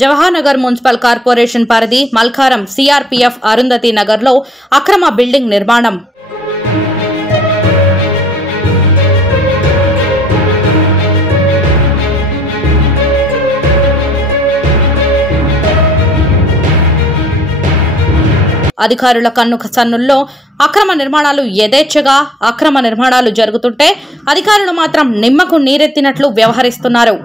Jawahar Nagar municipal corporation పరిధి Malkaram CRPF Arundhati నగర్లో అక్రమ బిల్డింగ్ నిర్మాణం. అధికారుల కన్ను సన్నుల్లో అక్రమ నిర్మాణాలు యథేచ్ఛగా అక్రమ నిర్మాణాలు జరుగుతుంటే అధికారులు మాత్రం నిమ్మకు నీరెత్తినట్లు వ్యవహరిస్తున్నారు.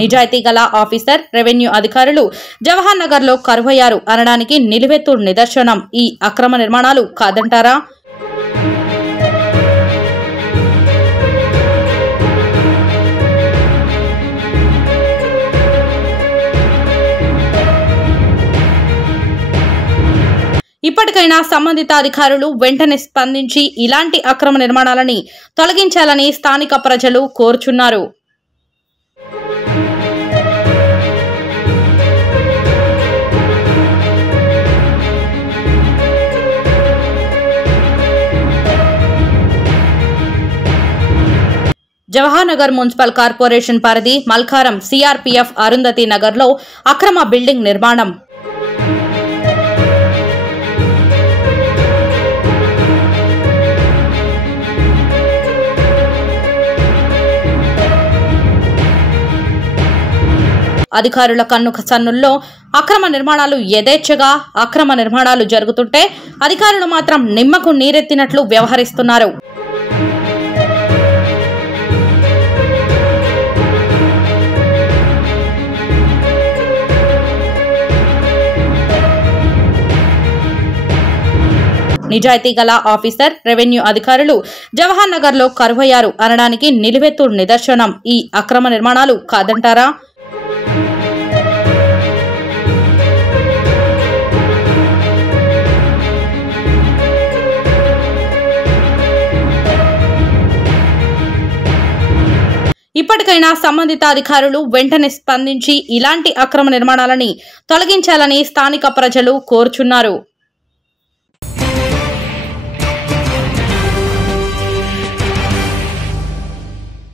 నిజాయితీ గల ఆఫీసర్, రెవెన్యూ అధికారులు జవహర్ నగర్ లో కరువయ్యారు అనడానికి నిలువెత్తు నిదర్శనం ఈ అక్రమ నిర్మాణాలు కాదంటారా? ఇప్పటికైనా సంబంధిత అధికారులు వెంటనే స్పందించి ఇలాంటి అక్రమ నిర్మాణాలని తొలగించాలని స్థానిక ప్రజలు కోరుచున్నారు. జవహర్ నగర్ మున్సిపల్ కార్పొరేషన్ పరిధి మల్కారం సిఆర్పీఎఫ్ అరుంధతి నగర్లో అక్రమ బిల్డింగ్ నిర్మాణం. అధికారుల కన్ను సన్నుల్లో అక్రమ నిర్మాణాలు యథేచ్ఛగా అక్రమ నిర్మాణాలు జరుగుతుంటే అధికారులు మాత్రం నిమ్మకు నీరెత్తినట్లు వ్యవహరిస్తున్నారు. నిజాయితీ గల ఆఫీసర్, రెవెన్యూ అధికారులు జవహర్ నగర్ లో కరువయ్యారు అనడానికి నిలువెత్తు నిదర్శనం ఈ అక్రమ నిర్మాణాలు కాదంటారా? ఇప్పటికైనా సంబంధిత అధికారులు వెంటనే స్పందించి ఇలాంటి అక్రమ నిర్మాణాలని తొలగించాలని స్థానిక ప్రజలు కోరుచున్నారు.